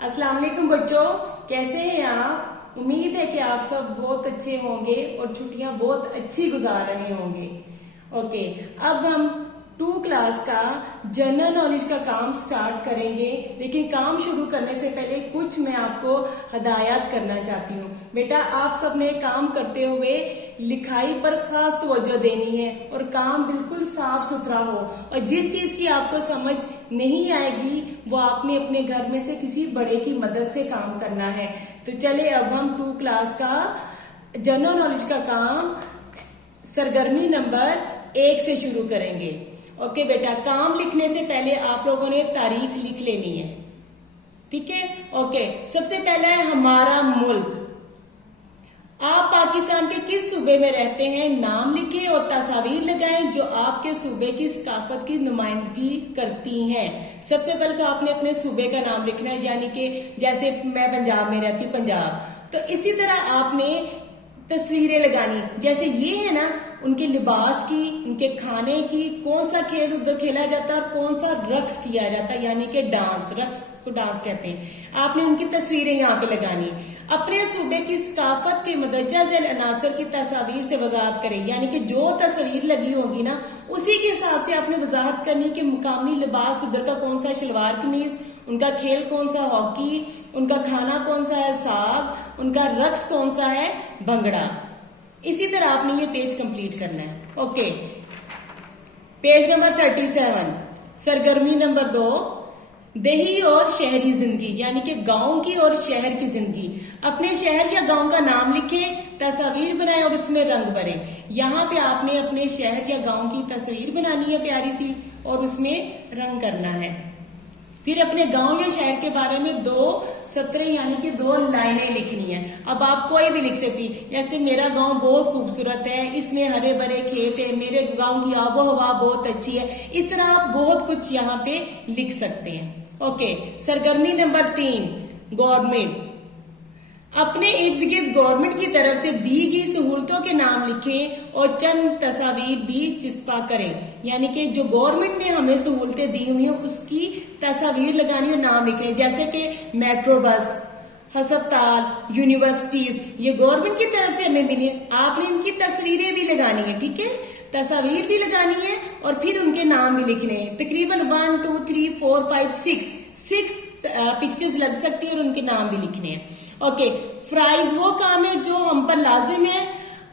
अस्सलाम वालेकुम बच्चों, कैसे हैं आप? उम्मीद है कि आप सब बहुत अच्छे होंगे और छुट्टियां बहुत अच्छी गुजार रहे होंगे। ओके, अब हम 2 क्लास का जनरल नॉलेज का काम स्टार्ट करेंगे, लेकिन काम शुरू करने से पहले कुछ मैं आपको हदायत करना चाहती हूँ। बेटा, आप सबने काम करते हुए लिखाई पर खास तवज्जो देनी है और काम बिल्कुल साफ सुथरा हो, और जिस चीज की आपको समझ नहीं आएगी वो आपने अपने घर में से किसी बड़े की मदद से काम करना है। तो चले अब हम 2 क्लास का जनरल नॉलेज का काम सरगर्मी नंबर 1 से शुरू करेंगे। ओके बेटा, काम लिखने से पहले आप लोगों ने तारीख लिख लेनी है, ठीक है? ओके, सबसे पहला है हमारा मुल्क। आप पाकिस्तान के किस सूबे में रहते हैं, नाम लिखें और तस्वीर लगाएं जो आपके सूबे की सकाफत की नुमाइंदगी करती हैं। सबसे पहले तो आपने अपने सूबे का नाम लिखना है, यानी कि जैसे मैं पंजाब में रहती हूँ, पंजाब। तो इसी तरह आपने तस्वीरें लगानी, जैसे ये है ना, उनके लिबास की, उनके खाने की, कौन सा खेल उधर खेला जाता है और कौन सा रक्स किया जाता है, यानी कि डांस, रक्स को डांस कहते हैं। आपने उनकी तस्वीरें यहाँ पे लगानी। अपने सूबे की सकाफत के मदरजा झैल अनासर की तस्वीर से वजाहत करें, यानी कि जो तस्वीर लगी होगी ना उसी के हिसाब से आपने वजाहत करनी कि मुकामी लिबास उधर का कौन सा, शलवार कमीज, उनका खेल कौन सा, हॉकी, उनका खाना कौन सा है, साग, उनका रक्स कौन सा है, भंगड़ा। इसी तरह आपने ये पेज कंप्लीट करना है। ओके, पेज नंबर 37, सरगर्मी नंबर 2, देही और शहरी जिंदगी, यानी कि गांव की और शहर की जिंदगी। अपने शहर या गांव का नाम लिखें, तस्वीर बनाएं और उसमें रंग भरें। यहाँ पे आपने अपने शहर या गांव की तस्वीर बनानी है प्यारी सी, और उसमें रंग करना है। फिर अपने गांव या शहर के बारे में 2 सत्र यानी कि 2 लाइनें लिखनी है। अब आप कोई भी लिख सकती, जैसे मेरा गांव बहुत खूबसूरत है, इसमें हरे भरे खेत है, मेरे गांव की आबो हवा बहुत अच्छी है। इस तरह आप बहुत कुछ यहाँ पे लिख सकते हैं। ओके, सरगर्मी नंबर 3, गवर्नमेंट। अपने इर्द गिर्द गवर्नमेंट की तरफ से दी गई सहूलतों के नाम लिखें और चंद तस्वीर भी चिस्पा करें, यानी कि जो गवर्नमेंट ने हमें सहूलतें दी हुई हैं उसकी तस्वीर लगानी और नाम लिखने, जैसे कि मेट्रो बस, अस्पताल, यूनिवर्सिटीज, ये गवर्नमेंट की तरफ से हमें मिली है। आपने इनकी तस्वीरें भी लगानी है, ठीक है? तस्वीर भी लगानी है और फिर उनके नाम भी लिखने हैं। तकरीबन 1 2 3 4 5 6 पिक्चर्स लग सकती है और उनके नाम भी लिखने हैं। ओके, फ्राइज वो काम है जो हम पर लाजिम है।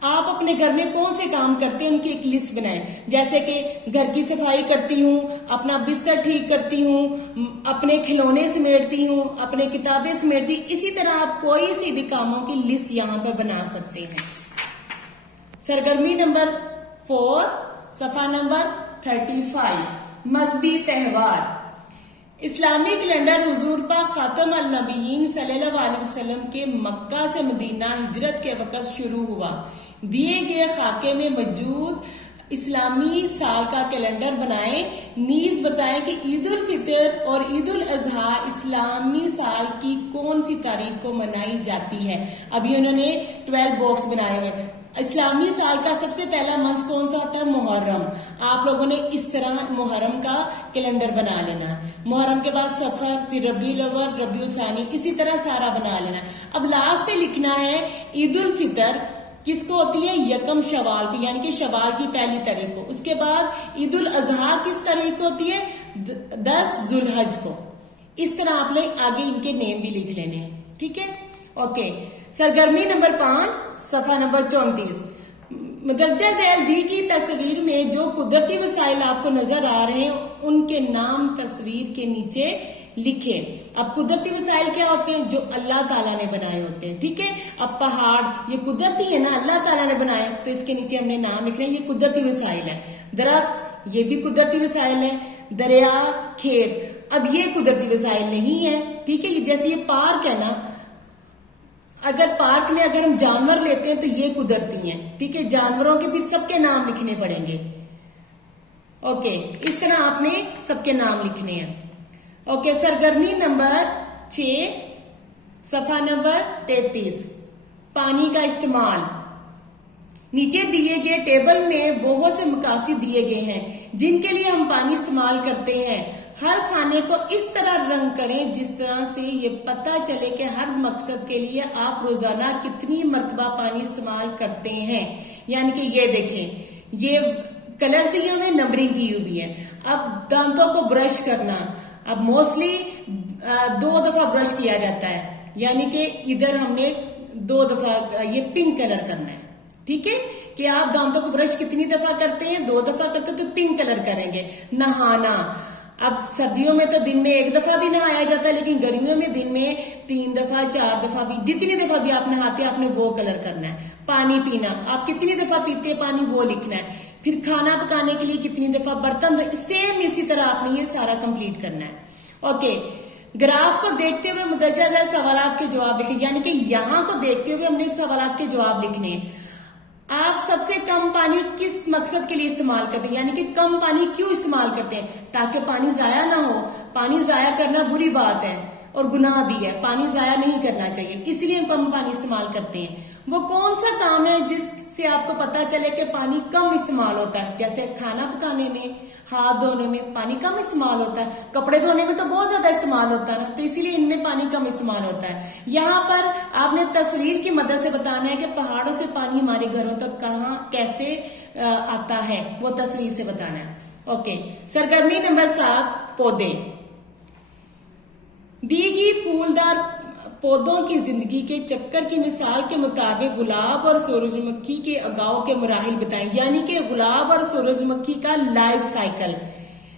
आप अपने घर में कौन से काम करते हैं उनकी एक लिस्ट बनाएं, जैसे कि घर की सफाई करती हूँ, अपना बिस्तर ठीक करती हूँ, अपने खिलौने समेटती हूँ, अपने किताबें समेटती। इसी तरह आप कोई सी भी कामों की लिस्ट यहाँ पर बना सकते हैं। सरगर्मी नंबर 4, सफा नंबर 35, मजहबी त्योहार। इस्लामी कैलेंडर हुजूर पाक खातम अल नबीयीन सल्लल्लाहु अलैहि वसल्लम के मक्का से मदीना हिजरत के वक़्त शुरू हुआ। दिए गए खाके में मौजूद इस्लामी साल का कैलेंडर बनाएं। नीज बताएं कि ईद उल फितर और ईद उल अजहा इस्लामी साल की कौन सी तारीख को मनाई जाती है। अभी उन्होंने 12 बॉक्स बनाए हुए। इस्लामी साल का सबसे पहला मंथ कौन सा होता है? मुहर्रम। आप लोगों ने इस तरह मुहर्रम का कैलेंडर बना लेना है। मुहर्रम के बाद सफर, फिर रबीउल अव्वल, रबीउल सानी, इसी तरह सारा बना लेना है। अब लास्ट पे लिखना है ईद उल फितर किसको होती है? यकम शवाल को, यानी कि शवाल की पहली तारीख को। उसके बाद ईद उल अजहा किस तारीख को होती है? 10 जुल्हज को। इस तरह आपने आगे इनके नेम भी लिख लेने हैं, ठीक है? ओके, सरगर्मी नंबर 5, सफा नंबर 34, मदरजा झैल दी की तस्वीर में जो कुदरती वसाइल आपको नजर आ रहे हैं उनके नाम तस्वीर के नीचे लिखें। अब कुदरती वसाइल क्या होते हैं? जो अल्लाह ताला ने बनाए होते हैं, ठीक है? अब पहाड़ ये कुदरती है ना, अल्लाह ताला ने बनाए, तो इसके नीचे हमने नाम लिखना है, ये कुदरती वसाइल है। दरख्त, ये भी कुदरती वसाइल है। दरिया, खेत, अब ये कुदरती वसाइल नहीं है, ठीक है? जैसे ये पार्क है ना, अगर पार्क में अगर हम जानवर लेते हैं तो ये कुदरती हैं, ठीक है? जानवरों के भी सबके नाम लिखने पड़ेंगे। ओके, इस तरह आपने सबके नाम लिखने हैं। ओके, सरगर्मी नंबर 6, सफा नंबर 33, पानी का इस्तेमाल। नीचे दिए गए टेबल में बहुत से मकासद दिए गए हैं जिनके लिए हम पानी इस्तेमाल करते हैं। हर खाने को इस तरह रंग करें जिस तरह से ये पता चले कि हर मकसद के लिए आप रोजाना कितनी मर्तबा पानी इस्तेमाल करते हैं। यानी कि ये देखें, ये कलर दिए हुए, नंबरिंग की हुई है। अब दांतों को ब्रश करना, अब मोस्टली 2 दफा ब्रश किया जाता है, यानी कि इधर हमने 2 दफा ये पिंक कलर करना है। ठीक है कि आप दांतों को ब्रश कितनी दफा करते हैं, 2 दफा करते हो तो पिंक कलर करेंगे। नहाना, अब सर्दियों में तो दिन में 1 दफा भी नहाया जाता है, लेकिन गर्मियों में दिन में 3 दफा 4 दफा भी, जितनी दफा भी आप नहाते हैं आपने वो कलर करना है। पानी पीना, आप कितनी दफा पीते हैं पानी वो लिखना है। फिर खाना पकाने के लिए कितनी दफा, बर्तन, सेम इसी तरह आपने ये सारा कंप्लीट करना है। ओके, ग्राफ को देखते हुए मुदज्जा झैल सवालात के जवाब लिखें, यानी कि यहाँ को देखते हुए हमने सवालात के जवाब लिखने हैं। आप सबसे कम पानी किस मकसद के लिए इस्तेमाल करते हैं, यानी कि कम पानी क्यों इस्तेमाल करते हैं, ताकि पानी जाया ना हो। पानी जाया करना बुरी बात है और गुनाह भी है, पानी जाया नहीं करना चाहिए, इसलिए कम पानी इस्तेमाल करते हैं। वो कौन सा काम है जिससे आपको पता चले कि पानी कम इस्तेमाल होता है, जैसे खाना पकाने में, हाथ धोने में पानी कम इस्तेमाल होता है, कपड़े धोने में तो बहुत ज्यादा इस्तेमाल होता है ना, तो इसीलिए इनमें पानी कम इस्तेमाल होता है। यहाँ पर आपने तस्वीर की मदद से बताना है कि पहाड़ों से पानी हमारे घरों तक कहाँ कैसे आता है, वो तस्वीर से बताना है। ओके, सरगर्मी नंबर 7, पौधे। दी गई फूलदार पौधों की जिंदगी के चक्कर की मिसाल के मुताबिक गुलाब और सूरजमुखी के अगाव के मराहिल बताएं, यानी कि गुलाब और सूरजमुखी का लाइफ साइकिल।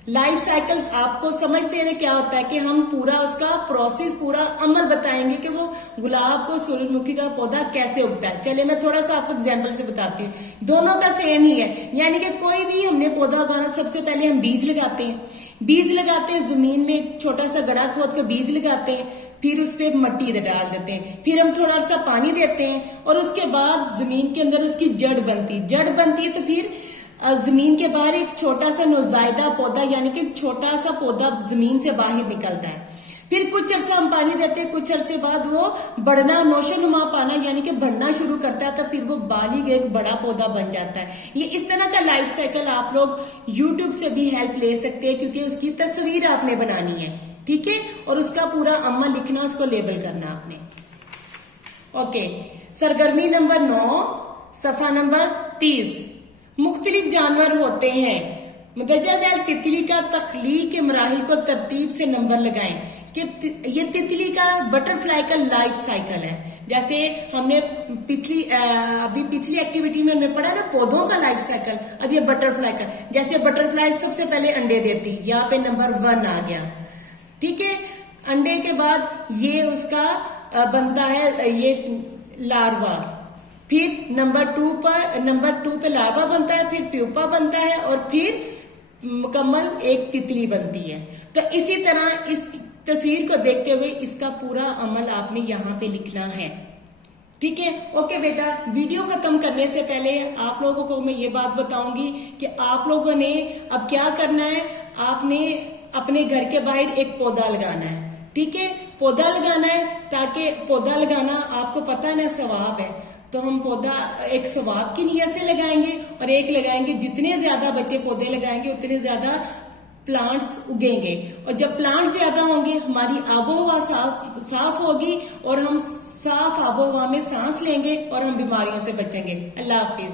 लाइफ साइकिल आपको समझते हैं क्या होता है कि हम पूरा उसका प्रोसेस, पूरा अमल बताएंगे कि वो गुलाब को सूरजमुखी का पौधा कैसे उगता है। चलिए मैं थोड़ा सा आपको एग्जाम्पल से बताती हूँ, दोनों का सेम ही है। यानी कि कोई भी हमने पौधा उगाना, सबसे पहले हम बीज लगाते हैं, जमीन में एक छोटा सा गड्ढा खोद कर बीज लगाते हैं, फिर उस पर मट्टी डाल देते हैं, फिर हम थोड़ा सा पानी देते हैं और उसके बाद जमीन के अंदर उसकी जड़ बनती है। तो फिर जमीन के बाहर एक छोटा सा नौजायदा पौधा, यानी कि छोटा सा पौधा जमीन से बाहर निकलता है। फिर कुछ अरसा हम पानी देते हैं, कुछ अरसे बाद वो बढ़ना, नौशनुमा पाना, यानी कि बढ़ना शुरू करता है, तो फिर वो बालिग एक बड़ा पौधा बन जाता है। ये इस तरह का लाइफ साइकिल आप लोग YouTube से भी हेल्प ले सकते हैं, क्योंकि उसकी तस्वीर आपने बनानी है, ठीक है, और उसका पूरा अमल लिखना, उसको लेबल करना आपने। ओके, सरगर्मी नंबर 9, सफा नंबर 30। मुख्तलिफ जानवर होते हैं। मुदज्जा झैल तितली का तख्लीक के मराहिल को तरतीब से नंबर लगाएं कि ये तितली का, बटरफ्लाई का लाइफ साइकिल है। जैसे हमने पिछली एक्टिविटी में हमने पढ़ा ना पौधों का लाइफ साइकिल, अब ये बटरफ्लाई का। जैसे बटरफ्लाई सबसे पहले अंडे देती, यहाँ पे नंबर 1 आ गया, ठीक है। अंडे के बाद ये उसका बनता है ये लार्वा, फिर नंबर 2 पे लार्वा बनता है, फिर प्यूपा बनता है और फिर मुकम्मल एक तितली बनती है। तो इसी तरह इस तस्वीर को देखते हुए इसका पूरा अमल आपने यहाँ पे लिखना है, ठीक है। ओके बेटा, वीडियो खत्म करने से पहले आप लोगों को मैं ये बात बताऊंगी कि आप लोगों ने अब क्या करना है, आपने अपने घर के बाहर एक पौधा लगाना है, ठीक है। पौधा लगाना है, ताकि पौधा लगाना आपको पता है ना सवाब है, तो हम पौधा एक सवाब की नियत से लगाएंगे और एक लगाएंगे, जितने ज्यादा बच्चे पौधे लगाएंगे उतने ज्यादा प्लांट्स उगेंगे, और जब प्लांट्स ज्यादा होंगे हमारी आबोहवा साफ होगी और हम साफ आबोहवा में सांस लेंगे और हम बीमारियों से बचेंगे। अल्लाह हाफिज।